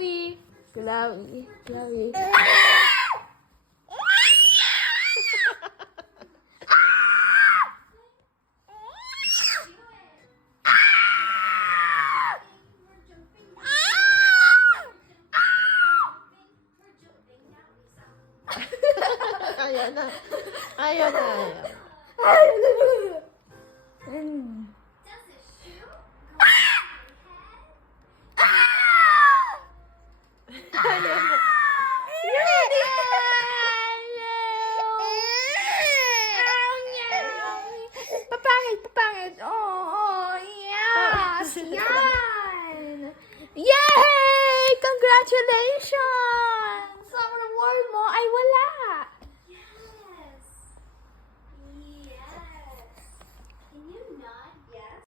Chloe. Chloe. Chloe. Ayaw na. Ayaw na. Papangit. Oh, yes. Yan. Yay! Congratulations!